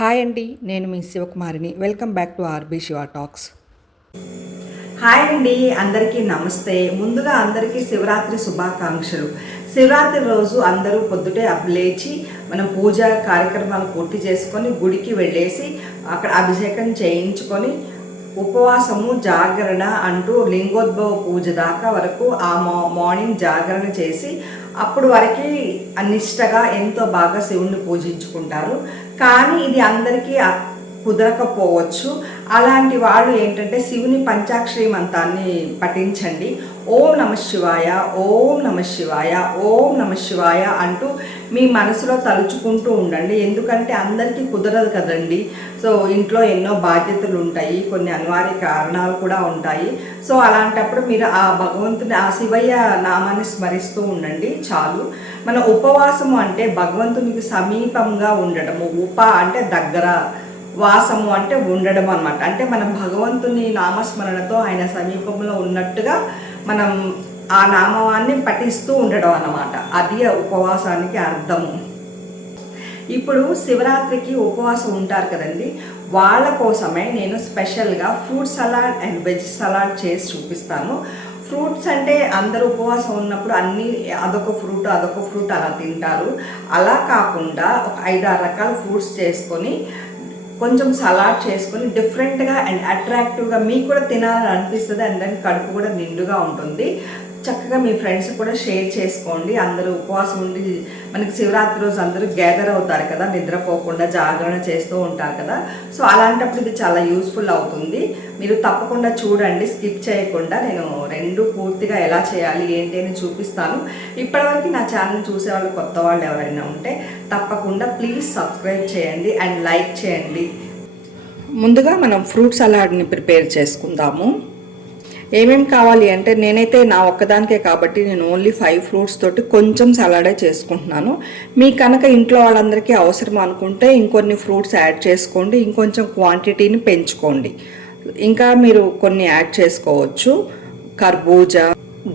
Hi అండి నేను మీ శివకుమారిని. Welcome back to RB Siva talks. Hi అండి అందరికీ నమస్తే. ముందుగా అందరికీ శివరాత్రి శుభాకాంక్షలు. శివరాత్రి రోజు అందరూ పొద్దుటే లేచి మనం పూజ కార్యక్రమాలు పూర్తి చేసుకొని గుడికి వెళ్ళేసి అక్కడ అభిషేకం చేయించుకొని ఉపవాసము జాగరణ అంటూ లింగోద్భవ పూజ దాకా వరకు ఆ మా మార్నింగ్ జాగరణ చేసి అప్పుడు వరకు అనిష్టగా ఎంతో బాగా శివుణ్ణి పూజించుకుంటారు. కానీ ఇది అందరికీ కుదరకపోవచ్చు. అలాంటి వాళ్ళు ఏంటంటే శివుని పంచాక్షరి మంత్రాన్ని పఠించండి. ఓం నమ శివాయ ఓం నమ శివాయ ఓం నమ శివాయ అంటూ మీ మనసులో తలుచుకుంటూ ఉండండి. ఎందుకంటే అందరికీ కుదరదు కదండి. సో ఇంట్లో ఎన్నో బాధ్యతలు ఉంటాయి. కొన్ని అనివార్య కారణాలు కూడా ఉంటాయి. సో అలాంటప్పుడు మీరు ఆ భగవంతుని ఆ శివయ్య నామాన్ని స్మరిస్తూ ఉండండి. చాలు. మన ఉపవాసము అంటే భగవంతునికి సమీపంగా ఉండడము ఉప అంటే దగ్గర. వాసము అంటే ఉండడం అనమాట అంటే మనం భగవంతుని నామస్మరణతో ఆయన సమీపంలో ఉన్నట్టుగా మనం ఆ నామాన్ని పఠిస్తూ ఉండడం అన్నమాట. అది ఉపవాసానికి అర్థము. ఇప్పుడు శివరాత్రికి ఉపవాసం ఉంటారు కదండి. వాళ్ళ కోసమే నేను స్పెషల్గా fruit salad and veg salad చేసి చూపిస్తాను. ఫ్రూట్స్ అంటే అందరూ ఉపవాసం ఉన్నప్పుడు అన్ని అదొక ఫ్రూట్ అదొక ఫ్రూట్ అలా తింటారు. అలా కాకుండా ఒక ఐదు ఆరు రకాల ఫ్రూట్స్ చేసుకొని కొంచెం సలాడ్ చేసుకొని డిఫరెంట్గా అండ్ అట్రాక్టివ్గా మీకు కూడా తినాలని అనిపిస్తుంది అండ్ దాని కడుపు కూడా నిండుగా ఉంటుంది. చక్కగా మీ ఫ్రెండ్స్ కూడా షేర్ చేసుకోండి. అందరూ ఉపవాసం ఉండి మనకి శివరాత్రి రోజు అందరూ గ్యాదర్ అవుతారు కదా నిద్రపోకుండా జాగరణ చేస్తూ ఉంటారు కదా. సో అలాంటప్పుడు ఇది చాలా యూస్ఫుల్ అవుతుంది. మీరు తప్పకుండా చూడండి స్కిప్ చేయకుండా నేను రెండు పూర్తిగా ఎలా చేయాలి ఏంటి అని చూపిస్తాను. ఇప్పటివరకు నా ఛానల్ చూసే వాళ్ళు కొత్త వాళ్ళు ఎవరైనా ఉంటే తప్పకుండా ప్లీజ్ సబ్స్క్రైబ్ చేయండి అండ్ లైక్ చేయండి. ముందుగా మనం ఫ్రూట్ సలాడ్ని ప్రిపేర్ చేసుకుందాము. ఏమేమి కావాలి అంటే నేనైతే నా ఒక్కదానికే కాబట్టి నేను ఓన్లీ ఫైవ్ ఫ్రూట్స్ తోటి కొంచెం సలాడే చేసుకుంటున్నాను. మీ కనుక ఇంట్లో వాళ్ళందరికీ అవసరం అనుకుంటే ఇంకొన్ని ఫ్రూట్స్ యాడ్ చేసుకోండి ఇంకొంచెం క్వాంటిటీని పెంచుకోండి. ఇంకా మీరు కొన్ని యాడ్ చేసుకోవచ్చు. కర్బూజా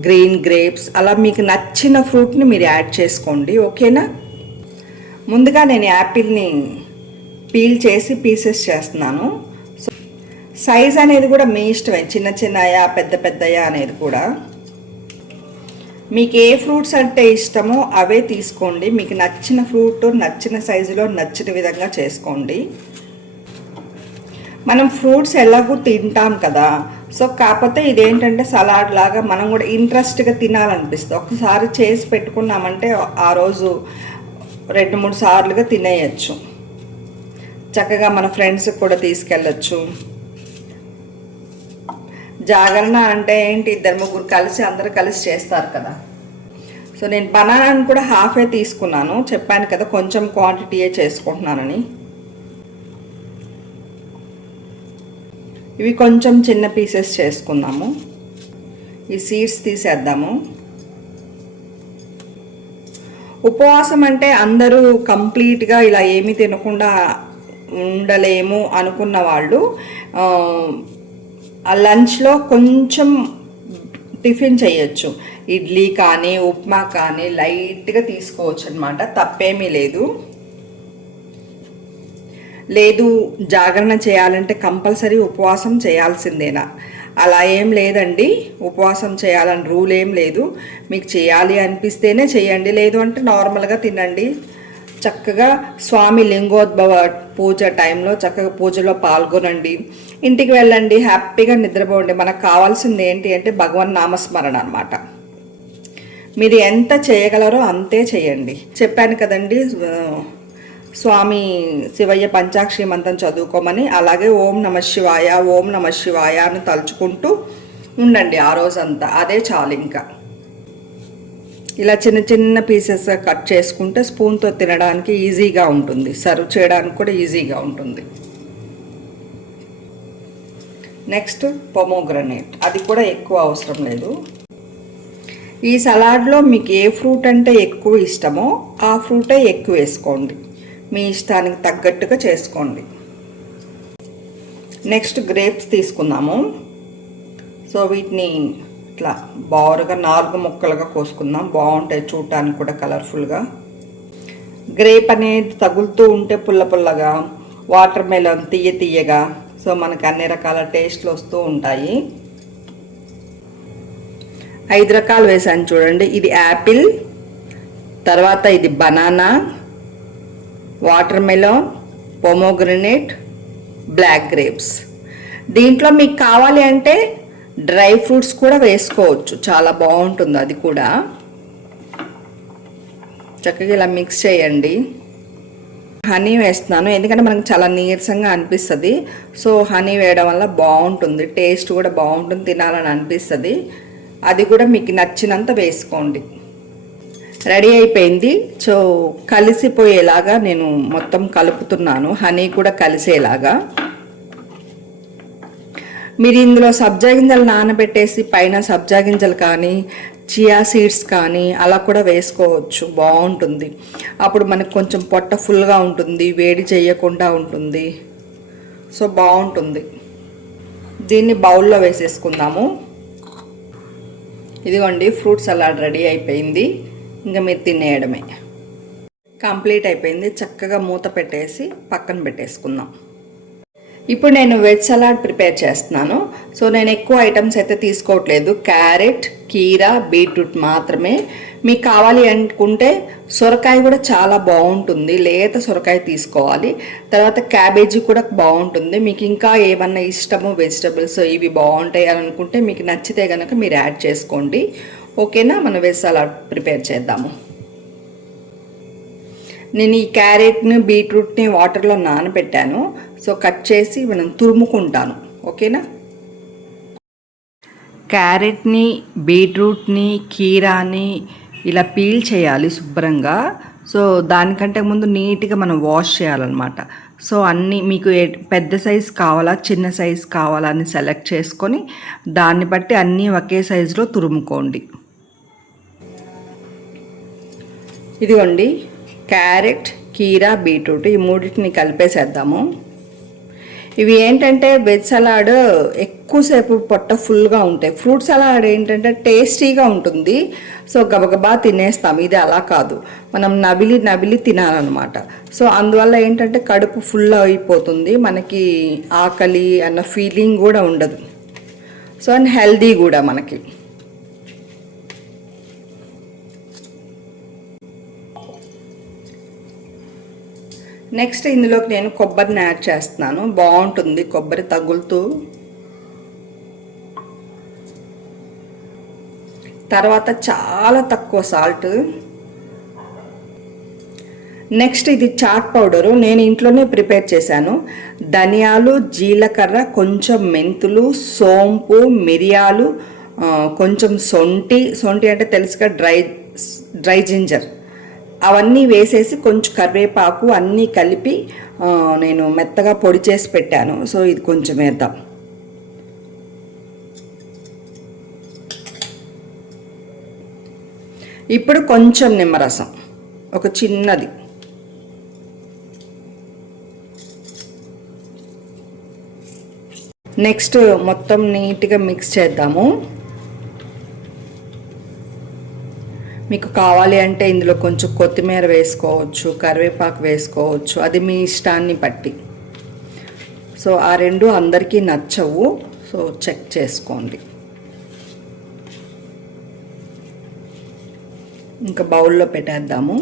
గ్రీన్ గ్రేప్స్ అలా మీకు నచ్చిన ఫ్రూట్ని మీరు యాడ్ చేసుకోండి ఓకేనా ముందుగా నేను యాపిల్ని పీల్ చేసి పీసెస్ చేస్తున్నాను. సైజ్ అనేది కూడా మీ ఇష్టమే. చిన్న చిన్నయా పెద్ద పెద్దయా అనేది కూడా. మీకు ఏ ఫ్రూట్స్ అంటే ఇష్టమో అవే తీసుకోండి. మీకు నచ్చిన ఫ్రూట్ నచ్చిన సైజులో నచ్చిన విధంగా చేసుకోండి. మనం ఫ్రూట్స్ ఎలాగూ తింటాం కదా. సో కాకపోతే ఇదేంటంటే సలాడ్ లాగా మనం కూడా ఇంట్రెస్ట్గా తినాలనిపిస్తుంది. ఒకసారి చేసి పెట్టుకున్నామంటే ఆ రోజు రెండు మూడు సార్లుగా తినేయచ్చు. చక్కగా మన ఫ్రెండ్స్కి కూడా తీసుకెళ్ళచ్చు. జాగరణ అంటే ఏంటి? ఇద్దరు ముగ్గురు కలిసి అందరు కలిసి చేస్తారు కదా. సో నేను బనానాను కూడా హాఫే తీసుకున్నాను. చెప్పాను కదా కొంచెం క్వాంటిటీయే చేసుకుంటున్నానని. ఇవి కొంచెం చిన్న పీసెస్ చేసుకుందాము. ఈ సీడ్స్ తీసేద్దాము. ఉపవాసం అంటే అందరూ కంప్లీట్గా ఇలా ఏమీ తినకుండా ఉండలేము అనుకున్న వాళ్ళు ఆ, లంచ్లో కొంచెం టిఫిన్ చేయొచ్చు. ఇడ్లీ కానీ ఉప్మా కానీ లైట్గా తీసుకోవచ్చు అనమాట తప్పేమీ లేదు. లేదు జాగరణ చేయాలంటే కంపల్సరీ ఉపవాసం చేయాల్సిందేనా? అలా ఏం లేదండి. ఉపవాసం చేయాలని రూల్ ఏం లేదు. మీకు చేయాలి అనిపిస్తేనే చేయండి. లేదు అంటే నార్మల్గా తినండి. చక్కగా స్వామి లింగోద్భవ పూజ టైంలో చక్కగా పూజలో పాల్గొనండి. ఇంటికి వెళ్ళండి హ్యాపీగా నిద్రపోండి. మనకు కావాల్సింది ఏంటి అంటే భగవన్ నామస్మరణ అనమాట మీరు ఎంత చేయగలరో అంతే చేయండి. చెప్పాను కదండి స్వామి శివయ్య పంచాక్షి మంత్రం చదువుకోమని అలాగే ఓం నమ శివాయ ఓం నమ శివాయ అని తలుచుకుంటూ ఉండండి ఆ రోజంతా. అదే చాలు ఇంకా. ఇలా చిన్న చిన్న పీసెస్ కట్ చేసుకుంటే స్పూన్తో తినడానికి ఈజీగా ఉంటుంది. సర్వ్ చేయడానికి కూడా ఈజీగా ఉంటుంది. Next pomegranate. అది కూడా ఎక్కువ అవసరం లేదు. ఈ సలాడ్లో మీకు ఏ ఫ్రూట్ అంటే ఎక్కువ ఇష్టమో ఆ ఫ్రూటే ఎక్కువ వేసుకోండి. మీ ఇష్టానికి తగ్గట్టుగా చేసుకోండి. నెక్స్ట్ గ్రేప్స్ తీసుకుందాము. సో వీటిని ఇట్లా బారుగా నాలుగు ముక్కలుగా కోసుకుందాం. బాగుంటాయి చూడటానికి కూడా కలర్ఫుల్గా. గ్రేప్ అనేది తగులుతూ ఉంటే పుల్ల పుల్లగా వాటర్ మెలన్ తీయ తీయగా సో మనకు అన్ని రకాల టేస్ట్లు వస్తూ ఉంటాయి. ఐదు రకాలు వేసాను చూడండి. ఇది యాపిల్ తర్వాత ఇది banana watermelon pomegranate black grapes. దీంట్లో మీకు కావాలి అంటే డ్రై ఫ్రూట్స్ కూడా వేసుకోవచ్చు. చాలా బాగుంటుంది అది కూడా. చక్కగా ఇలా మిక్స్ చేయండి. హనీ వేస్తున్నాను. ఎందుకంటే మనకు చాలా నీరసంగా అనిపిస్తుంది. సో హనీ వేయడం వల్ల బాగుంటుంది. టేస్ట్ కూడా బాగుంటుంది తినాలని అనిపిస్తుంది. అది కూడా మీకు నచ్చినంత వేసుకోండి. రెడీ అయిపోయింది. సో కలిసిపోయేలాగా నేను మొత్తం కలుపుతున్నాను. హనీ కూడా కలిసేలాగా. మీరు ఇందులో సబ్జా గింజలు నానబెట్టేసి పైన సబ్జా గింజలు కానీ చియా సీడ్స్ కానీ అలా కూడా వేసుకోవచ్చు. బాగుంటుంది. అప్పుడు మనకు కొంచెం పొట్ట ఫుల్గా ఉంటుంది వేడి చేయకుండా ఉంటుంది. సో బాగుంటుంది. దీన్ని బౌల్లో వేసేసుకుందాము. ఇదిగోండి ఫ్రూట్ సలాడ్ రెడీ అయిపోయింది. ఇంకా మీరు తినేయడమే. కంప్లీట్ అయిపోయింది. చక్కగా మూత పెట్టేసి పక్కన పెట్టేసుకుందాం. ఇప్పుడు నేను వెజ్ సలాడ్ ప్రిపేర్ చేస్తున్నాను. సో నేను ఎక్కువ ఐటమ్స్ అయితే తీసుకోవట్లేదు. క్యారెట్ కీరా బీట్రూట్ మాత్రమే. మీకు కావాలి అనుకుంటే సొరకాయ కూడా చాలా బాగుంటుంది. లేత సొరకాయ తీసుకోవాలి. తర్వాత క్యాబేజీ కూడా బాగుంటుంది. మీకు ఇంకా ఏమన్నా ఇష్టము వెజిటబుల్స్ ఇవి బాగుంటాయి అని అనుకుంటే మీకు నచ్చితే కనుక మీరు యాడ్ చేసుకోండి. ఓకేనా? మనం వెజ్ సలాడ్ ప్రిపేర్ చేద్దాము. నేను ఈ క్యారెట్ని బీట్రూట్ని వాటర్లో నానబెట్టాను. సో కట్ చేసి మనం తురుముకుంటాను. ఓకేనా? క్యారెట్ని బీట్రూట్ని కీరాని ఇలా పీల్ చేయాలి శుభ్రంగా. సో దానికంటే ముందు నీట్గా మనం వాష్ చేయాలన్నమాట. సో అన్నీ మీకు పెద్ద సైజ్ కావాలా చిన్న సైజ్ కావాలా అని సెలెక్ట్ చేసుకొని దాన్ని బట్టి అన్నీ ఒకే సైజులో తురుముకోండి. ఇదిగోండి. క్యారెట్ కీరా బీట్రూట్ ఈ మూడింటిని కలిపేసేద్దాము. ఇవి ఏంటంటే వెజ్ సలాడ్ ఎక్కువసేపు పొట్ట ఫుల్గా ఉంటాయి. ఫ్రూట్ సలాడ్ ఏంటంటే టేస్టీగా ఉంటుంది. సో గబగబా తినేస్తాం. ఇది అలా కాదు. మనం నవిలి నవిలి తినాలన్నమాట. సో అందువల్ల ఏంటంటే కడుపు ఫుల్ అయిపోతుంది. మనకి ఆకలి అన్న ఫీలింగ్ కూడా ఉండదు. సో అండ్ హెల్దీ కూడా మనకి. నెక్స్ట్ ఇందులోకి నేను కొబ్బరిని యాడ్ చేస్తున్నాను. బాగుంటుంది. కొబ్బరి తగులుతూ. తర్వాత చాలా తక్కువ సాల్ట్ నెక్స్ట్ ఇది చాట్ పౌడరు. నేను ఇంట్లోనే ప్రిపేర్ చేశాను. ధనియాలు జీలకర్ర కొంచెం మెంతులు సోంపు మిరియాలు కొంచెం సొంటి. సొంటి అంటే తెలుసుగా డ్రై డ్రై జింజర్. అవన్నీ వేసేసి కొంచెం కరివేపాకు అన్నీ కలిపి నేను మెత్తగా పొడి చేసి పెట్టాను. సో ఇది కొంచెం వేద్దాం. ఇప్పుడు కొంచెం నిమ్మరసం. ఒక చిన్నది. నెక్స్ట్ మొత్తం నీట్గా మిక్స్ చేద్దాము. మీకు కావాలి అంటే ఇందులో కొంచెం కొత్తిమీర వేసుకోవచ్చు కరివేపాకు వేసుకోవచ్చు. అది మీ ఇష్టాన్ని బట్టి. సో ఆ రెండు అందరికీ నచ్చవు. సో చెక్ చేసుకోండి. ఇంకా బౌల్లో పెట్టేద్దాము.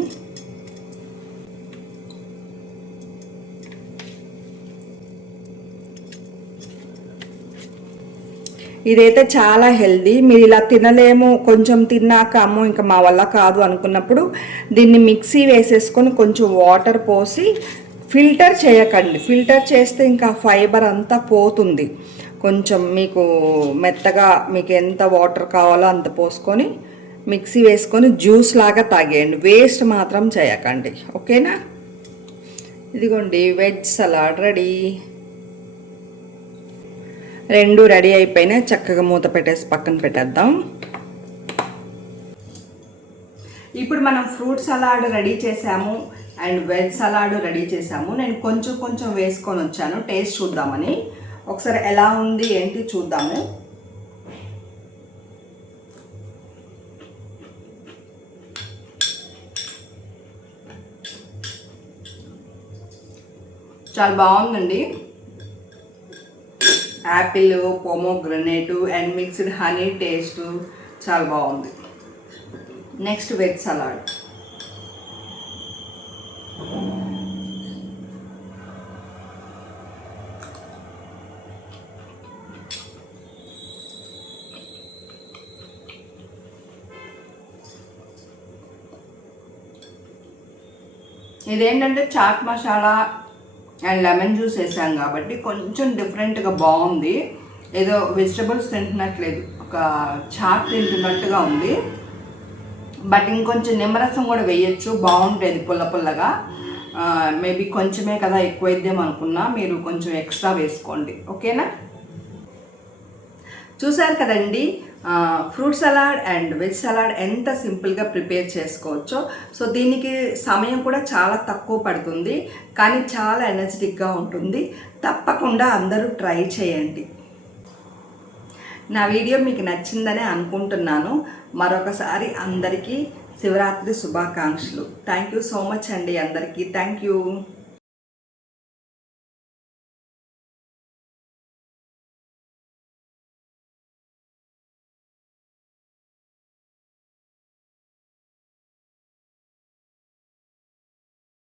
ఇదైతే చాలా హెల్దీ. మీరు ఇలా తినలేము కొంచెం తిన్నాక అమ్మో ఇంకా మా వల్ల కాదు అనుకున్నప్పుడు దీన్ని మిక్సీ వేసేసుకొని కొంచెం వాటర్ పోసి ఫిల్టర్ చేయకండి. ఫిల్టర్ చేస్తే ఇంకా ఫైబర్ అంతా పోతుంది. కొంచెం మీకు మెత్తగా మీకు ఎంత వాటర్ కావాలో అంత పోసుకొని మిక్సీ వేసుకొని జ్యూస్ లాగా తాగేయండి. వేస్ట్ మాత్రం చేయకండి. ఓకేనా? ఇదిగోండి వెజ్ సలాడ్ రెడీ. రెండు రెడీ అయిపోయినాయి చక్కగా మూత పెట్టేసి పక్కన పెట్టేద్దాం. ఇప్పుడు మనం ఫ్రూట్ సలాడ్ రెడీ చేసాము అండ్ వెజ్ సలాడ్ రెడీ చేసాము. నేను కొంచెం కొంచెం వేసుకొని వచ్చాను. టేస్ట్ చూద్దామని. ఒకసారి ఎలా ఉంది ఏంటి చూద్దాము. చాలా బాగుందండి. Apple pomegranate and mixed honey taste చాలా బాగుంది. Next veg salad. ఇదేంటంటే chaat masala and lemon juice వేసాం కాబట్టి కొంచెం డిఫరెంట్గా బాగుంది. ఏదో వెజిటబుల్స్ తింటున్నట్లేదు. ఒక చాట్ తింటున్నట్టుగా ఉంది. బట్ ఇంకొంచెం నిమ్మరసం కూడా వేయచ్చు. బాగుంటుంది పుల్ల పుల్లగా. Uh, మేబీ కొంచెమే కదా ఎక్కువైద్దాం అనుకున్నా మీరు కొంచెం ఎక్స్ట్రా వేసుకోండి. ఓకేనా చూసారు కదండి fruit salad and veg salad ఎంత సింపుల్గా ప్రిపేర్ చేసుకోవచ్చో. సో దీనికి సమయం కూడా చాలా తక్కువ పడుతుంది కానీ చాలా ఎనర్జెటిక్గా ఉంటుంది. తప్పకుండా అందరూ ట్రై చేయండి. నా వీడియో మీకు నచ్చిందనే అనుకుంటున్నాను. మరొకసారి అందరికీ శివరాత్రి శుభాకాంక్షలు. థ్యాంక్ యూ సో మచ్ అండి అందరికీ. Thank you.